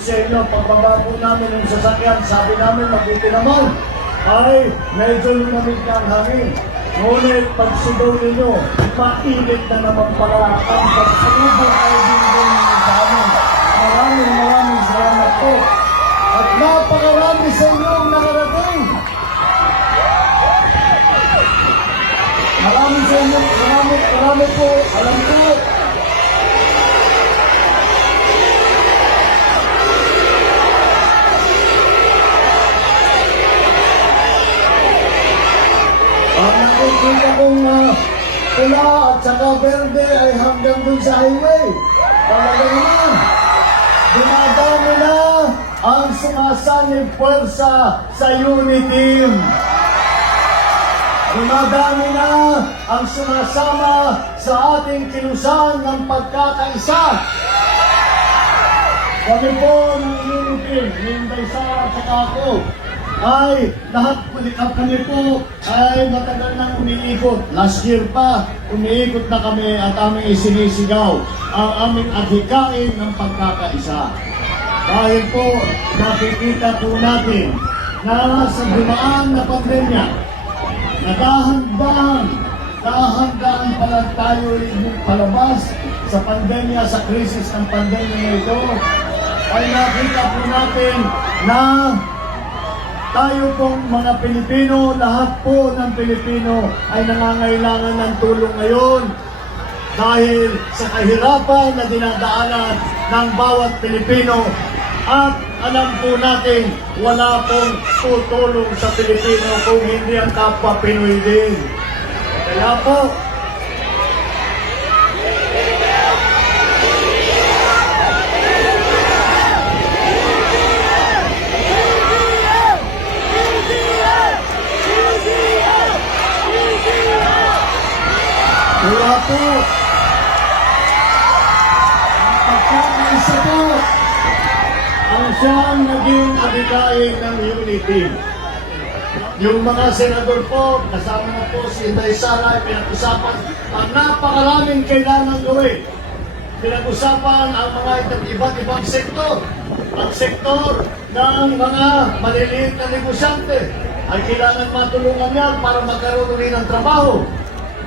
sa inyo, pagbaba po namin ng sasakyan, sabi namin, mabuti naman, ay medyo lumamig na ang hangin. Ngunit pagsubaw ninyo, mainit na naman pala ang pagsalubong ay din sa amin. Maraming salamat po. At napakarami sa inyo ang nakarating. Marami sa inyo, marami po, alam po. Ang nakikita kong pula at saka verde ay hanggang dun sa highway. Talaga naman, dumadami na ang sumasanib puwersa sa Uniteam. Dumadami na ang sumasama sa ating kilusan ng pagkakaisa. Kami po ng Uniteam, Inday Sara at saka ako, ay lahat kami po ay matagal nang umiikot. Last year pa, umiikot na kami at aming isinisigaw ang aming adhikain ng pagkakaisa. Dahil po, nakikita po natin na sa dumaan na pandemya, na dahan-dahan pala tayo palabas sa pandemya, sa krisis ng pandemya na ito, ay nakita po natin na tayo pong mga Pilipino, lahat po ng Pilipino ay nangangailangan ng tulong ngayon dahil sa kahirapan na dinadaanan ng bawat Pilipino. At alam po natin, wala pong tutulong sa Pilipino kung hindi ang kapwa Pinoy din. Kaya po, ang pagkakaisa po ang siyang naging adhikain ng Uniteam. Yung mga senador po, kasama na po si Inday Sara, ay pinag-usapan ang napakaraming kailangan gawin. Pinag-usapan ang mga iba't ibang sektor. Ang sektor ng mga maliliit na negosyante ay kailangan matulungan yan para magkaroon rin ng trabaho.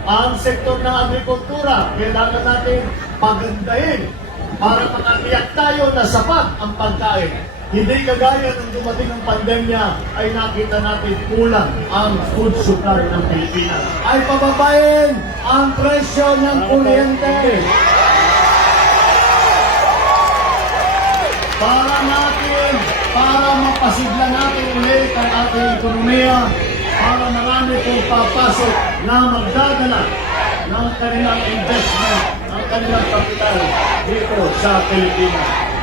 Ang sektor ng agrikultura, kailangan natin pagandahin para makatiyak tayo na sapat ang pagkain. Hindi kagaya ng dumating ng pandemya ay nakita natin kulang ang food supply ng Pilipinas. Ay pababain ang presyo ng kuryente. Para mapasigla natin ulit ang ating ekonomiya, para marami pong papasok na magdadala ng kanilang investment, ng kanilang kapital dito sa Pilipinas.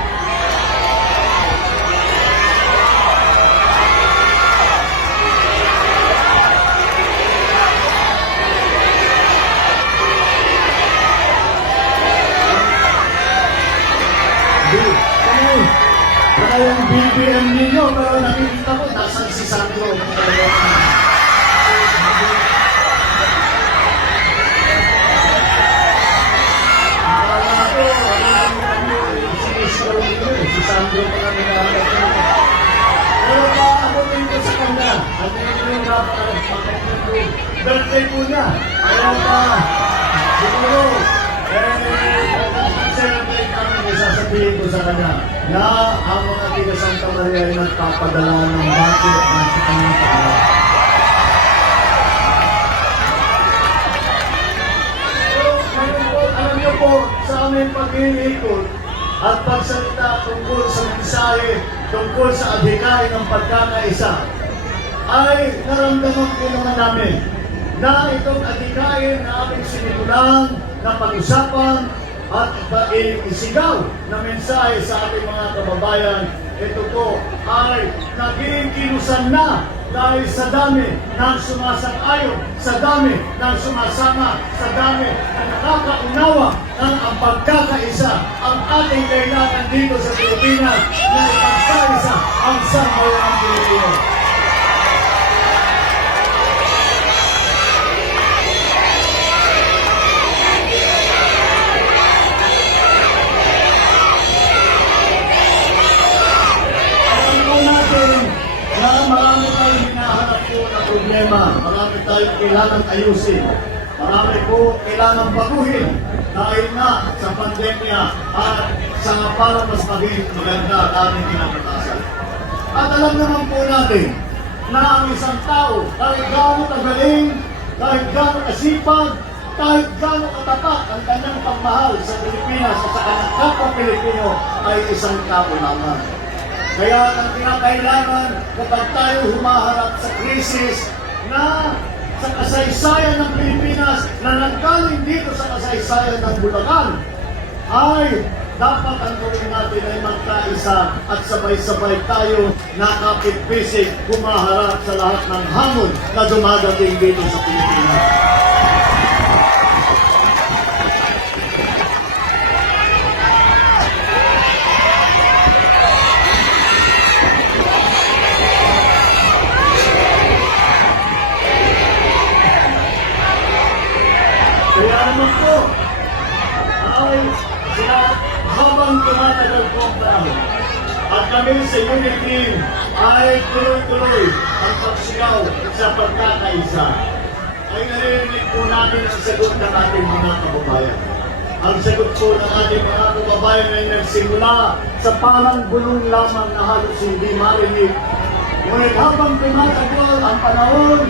Kaya yung BBM ninyo, pero nakikita ko, nasa si Sandro. Si Sandro pa lang nakahanap ko. Pero paabutin ko sa kanya. At yung birthday po niya. Kaya siguro, celebrate kami, sasabihin ko sa kanya na ang mga tiga Santa Maria ay nagpapadala ng bati at sa kanyang pala. So, ngayon po, alam niyo po, sa aming pag-iikot at pagsalita tungkol sa mensahe, tungkol sa adhikain ng pagkakaisa, ay naramdaman po naman namin na itong adhikain na aming sinimulan na pag-usapan at isigaw na mensahe sa ating mga kababayan, ito po ay naging kilusan na dahil sa dami ng sumasang-ayon, sa dami ng sumasama, sa dami na nakakaunawa ng ang pagkakaisa ang ating kailangan dito sa Pilipinas na ipagkaisa ang sambayang Pilipino. problema, marami tayong kailangan ayusin. Marami po kailangan baguhin dahil nga sa pandemya at sa para mas maging maganda ang ating kinabukasan. At alam naman po natin na ang isang tao, kahit gaano kagaling, kahit gaano kasipag, kahit gaano katapat ang kanyang pagmahal sa Pilipinas at sa kanyang kapwa Pilipino ay isang tao lamang. Kaya ang kinakailangan kapag tayo humaharap sa krisis na sa kasaysayan ng Pilipinas na nanggaling dito sa kasaysayan ng Bulacan, ay dapat ang gawin natin ay magkaisa at sabay-sabay tayo nakapit-pisik humaharap sa lahat ng hamon na dumadating dito sa Pilipinas. Kaya naman po, ay habang tumatagal po ang panahon at kami sa unit team ay tuloy-tuloy ang pagsigaw sa pagkakaisa, ay naririnig po natin ang sagot ng ating mga kababayan. Ang sagot po ng ating mga kababayan ay nagsimula sa parang bulong lamang na halos hindi marinig. Ngunit habang tumatagal ang panahon,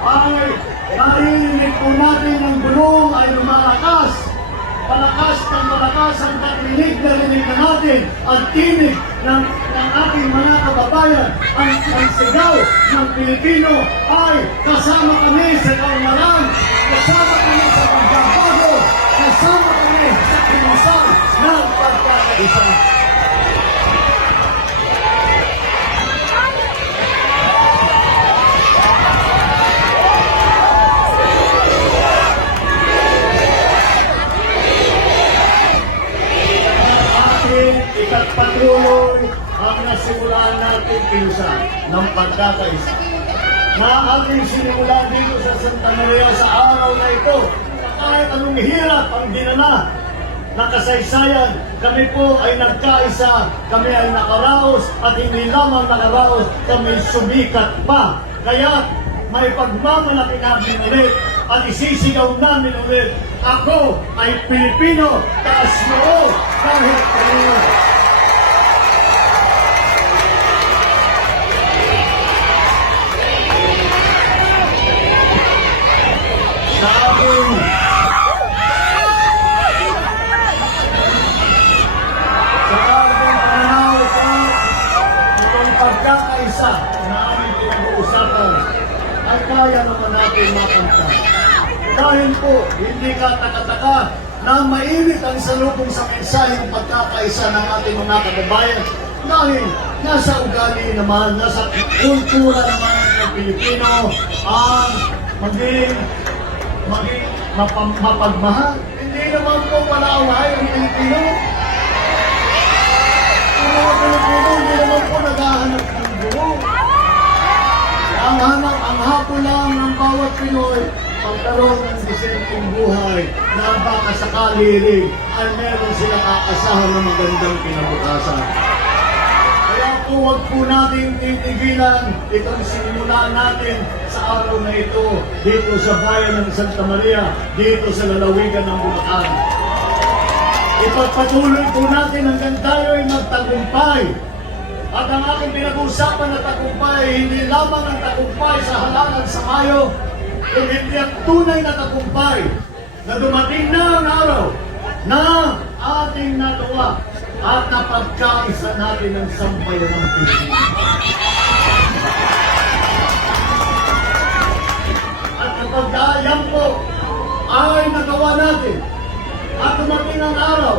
ay naririnig po natin ang bulong ay lumalakas. Malakas ng malakas ang rinig na rinig na natin ang tinig ng ating mga kababayan. Ang sigaw ng Pilipino ay kasama kami sa kaunlaran, kasama kami sa pagbabago, kasama kami sa kinusan ng pagkakaisa. Patuloy ang nasimulaan natin pinsa ng pagkakaisa. Na ating sinimula dito sa Santa Maria sa araw na ito, kahit anong hirap ang dinana na kasaysayan, kami po ay nagkaisa, kami ay nakaraos, at hindi lamang nakaraos, kami sumikat pa. Kaya may pagmamalaki namin ulit at isisigaw namin ulit, ako ay Pilipino, taas noo kahit kanino. Sa ating pananaw sa itong pagkakaisa na aming pinag-uusapan ay kaya naman natin makamtan. Dahil po, hindi ka taka-taka na mainit ang salubong sa mensaheng pagkakaisa ng ating mga kababayan dahil nasa ugali naman, nasa kultura naman ng Pilipino ang maging mapagmahal. Hindi naman po palaway ang Pilipino. Ang mga Pilipino hindi naman po naghahanap ng gulo. Ang hapon lang ng bawat Pinoy pagkaroon ng disenteng buhay na baka sakali rin ay meron silang aasahan ng magandang kinabukasan. Kaya po huwag po natin titigilan itong sinimulaan natin sa araw na ito dito sa bayan ng Santa Maria, dito sa lalawigan ng Bulacan. Ipagpatuloy po natin hanggang tayo ay magtagumpay. At ang aking pinag-uusapan na tagumpay, hindi lamang ang tagumpay sa halalan sa Mayo, kundi hindi ang tunay na tagumpay na dumating na ang araw na ating nagawa at napagkaisa natin ang sambayan ng Pilipinas. At kapag yan po ay nagawa natin at dumating ang araw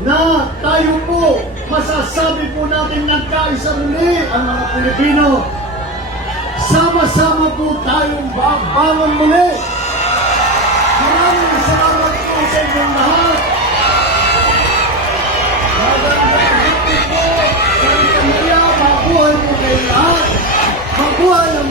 na tayo po, masasabi po natin nagkaisa muli ang mga Pilipino. Sama-sama po tayong babangon muli. Maraming salamat po sa inyong lahat. Magandang hapon po sa Santa Maria. Mabuhay po kayo lahat. Mabuhay ang